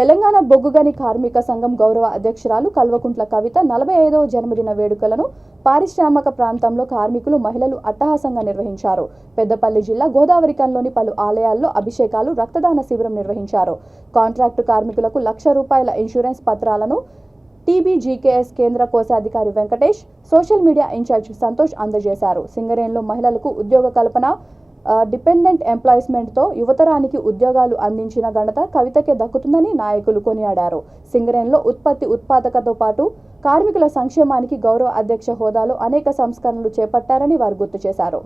తెలంగాణ బొగ్గుగని కార్మిక సంఘం గౌరవ అధ్యక్షురాలు కల్వకుంట్ల కవిత 45వ జన్మదిన వేడుకలను పారిశ్రామిక ప్రాంతంలో కార్మికులు మహిళలు అట్టహాసంగా నిర్వహించారు. పెద్దపల్లి జిల్లా గోదావరికంలోని పలు ఆలయాల్లో అభిషేకాలు, రక్తదాన శిబిరం నిర్వహించారు. కాంట్రాక్టు కార్మికులకు ₹1,00,000 ఇన్సూరెన్స్ పత్రాలను టీబీజీకేఎస్ కేంద్ర కోశాధికారి Venkatesh, social media in-charge Santosh అందజేశారు. సింగరేణిలో మహిళలకు ఉద్యోగ కల్పన, డిపెండెంట్ ఎంప్లాయ్మెంట్తో యువతరానికి ఉద్యోగాలు అందించిన ఘనత కవితకే దక్కుతుందని నాయకులు కొనియాడారు. సింగరేణిలో ఉత్పాదకతో పాటు కార్మికుల సంక్షేమానికి గౌరవ అధ్యక్ష హోదాలో అనేక సంస్కరణలు చేపట్టారని వారు గుర్తు చేశారు.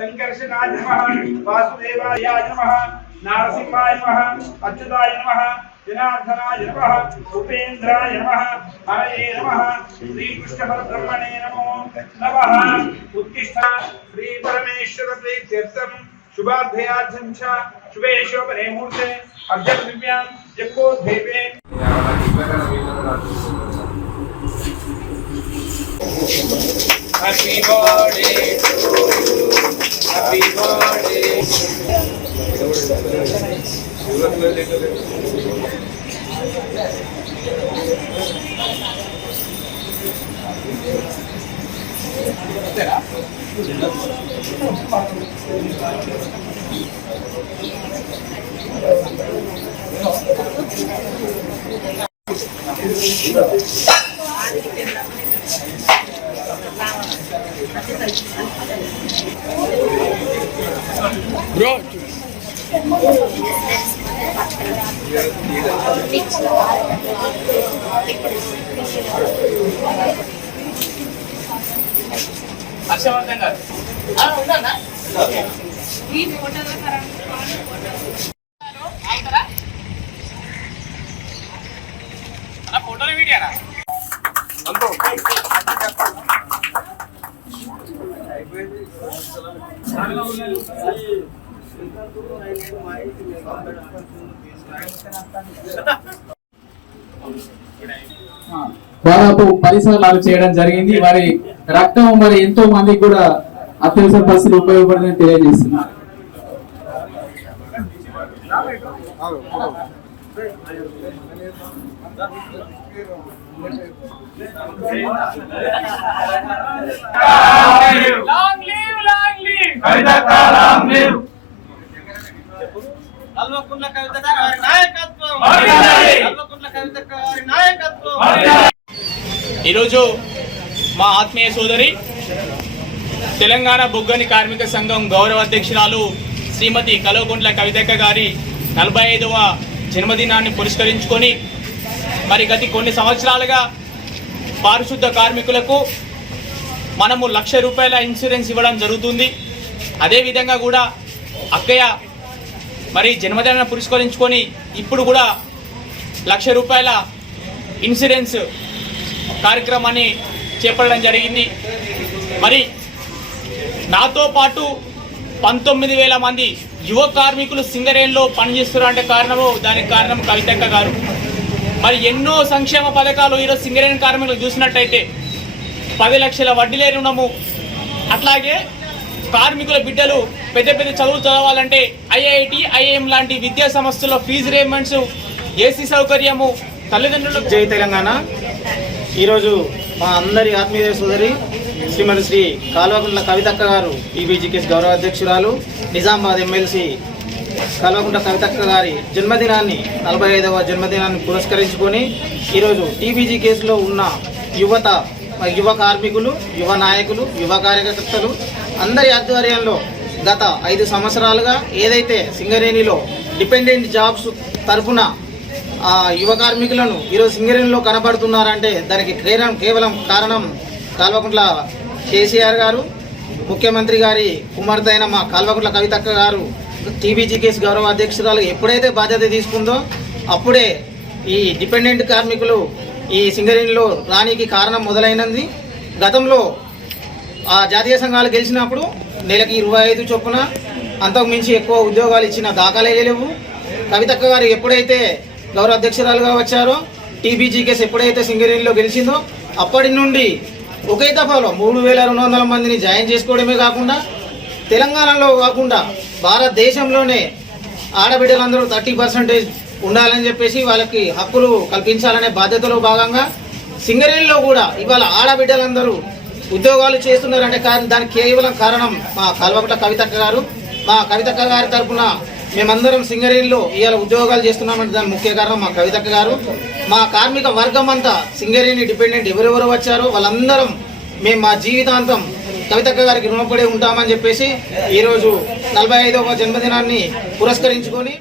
संकर्षणाय नमः, वासुदेवाय नमः, नारसिंहाय नमः, अच्युताय नमः, जनार्दनाय नमः, उपेन्द्राय नमः, हरये नमः, श्री कृष्ण परब्रह्मणे नमो नमः। उत्तिष्ठ श्री परमेश्वर प्रीत्यर्थम शुभाध्यायं च शुभे शोभने मुहूर्ते अद्य दिव्यां जगोद्धेवे happy birthday Happy birthday. Bro. Harshavardhan గారు ఉన్నారా? ఈ ఫోటోలో అవుతారా? అలా ఫోటోలో వీడియోనా? దాదాపు పరిశ్రమలు చేయడం జరిగింది. వారి రక్తం మరి ఎంతో మందికి కూడా అత్యవసర పరిస్థితులు ఉపయోగపడుతుందని తెలియజేస్తున్నారు. ఈరోజు మా ఆత్మీయ సోదరి తెలంగాణ బొగ్గని కార్మిక సంఘం గౌరవ అధ్యక్షురాలు శ్రీమతి కల్వకుంట్ల కవితక్క గారి 45వ జన్మదినాన్ని పురస్కరించుకొని మరి గత కొన్ని సంవత్సరాలుగా పారిశుద్ధ కార్మికులకు మనము ₹1,00,000 ఇన్సూరెన్స్ ఇవ్వడం జరుగుతుంది. అదేవిధంగా కూడా అక్కయ్య మరి జన్మదినాన్ని పురస్కరించుకొని ఇప్పుడు కూడా ₹1,00,000 ఇన్సూరెన్స్ కార్యక్రమాన్ని చేపట్టడం జరిగింది. మరి నాతో పాటు 19,000 మంది యువ కార్మికులు సింగరేణిలో పనిచేస్తున్నారంటే దానికి కారణం కవితక్క గారు. మరి ఎన్నో సంక్షేమ పథకాలు ఈరోజు సింగరేణి కార్మికులు చూసినట్టయితే 10 లక్షల వడ్డీ లేని రుణము, అట్లాగే కార్మికుల బిడ్డలు పెద్ద పెద్ద చదువులు చదవాలంటే ఐఐటి, ఐఐఎం లాంటి విద్యా సంస్థల్లో ఫీజు రియంబర్స్మెంట్స్, ఏసీ సౌకర్యము, తల్లిదండ్రులకు జై తెలంగాణ. ఈరోజు మా అందరి ఆత్మీయ సోదరి శ్రీమతి శ్రీ కల్వకుంట్ల కవితక్క గారు టీబీజీకేఎస్ గౌరవ అధ్యక్షురాలు, నిజామాబాద్ ఎమ్మెల్సీ కల్వకుంట్ల కవితక్క గారి జన్మదినాన్ని 45వ జన్మదినాన్ని పురస్కరించుకొని ఈరోజు టీబీజీకేఎస్లో ఉన్న యువ కార్మికులు, యువ నాయకులు, యువ కార్యకర్తలు అందరి ఆధ్వర్యంలో గత 5 సంవత్సరాలుగా ఏదైతే సింగరేణిలో డిపెండెంట్ జాబ్స్ తరఫున యువ కార్మికులను ఈరోజు సింగరేణిలో కనబడుతున్నారంటే దానికి కేవలం కారణం కల్వకుంట్ల కేసీఆర్ గారు, ముఖ్యమంత్రి గారి కుమార్తె అయిన మా కల్వకుంట్ల కవితక్క గారు టీబీజీకేఎస్ గౌరవ అధ్యక్షురాలు ఎప్పుడైతే బాధ్యత తీసుకుందో అప్పుడే ఈ డిపెండెంట్ కార్మికులు ఈ సింగరేణిలో రానికి కారణం మొదలైనది. గతంలో జాతీయ సంఘాలు గెలిచినప్పుడు నెలకి 25 చొప్పున అంతకు మించి ఎక్కువ ఉద్యోగాలు ఇచ్చిన దాఖలే లేవు. కవితక్క గారు ఎప్పుడైతే గౌరవ అధ్యక్షురాలుగా వచ్చారో టీబీజీకేఎస్ ఎప్పుడైతే సింగరేణిలో గెలిచిందో అప్పటి నుండి ఒకే దఫాలో 3,200 మందిని జాయిన్ చేసుకోవడమే కాకుండా తెలంగాణలో కాకుండా భారతదేశంలోనే ఆడబిడ్డలందరూ 30% ఉండాలని చెప్పేసి వాళ్ళకి హక్కులు కల్పించాలనే బాధ్యతలో భాగంగా సింగరేణిలో కూడా ఇవాళ ఆడబిడ్డలందరూ ఉద్యోగాలు చేస్తున్నారంటే దానికి కేవలం కారణం మా కల్వకుంట్ల కవితక్క గారు. మా కవితక్క గారి తరఫున మేమందరం సింగరేణిలో ఇవాళ ఉద్యోగాలు చేస్తున్నామంటే దానికి ముఖ్య కారణం మా కవితక్క గారు. మా కార్మిక వర్గం అంతా సింగరేణి డిపెండెంట్ ఎవరెవరు వచ్చారో వాళ్ళందరం మేము మా జీవితాంతం కవితక్క గారికి రుణపడి ఉంటామని చెప్పేసి ఈరోజు 45వ జన్మదినాన్ని పురస్కరించుకొని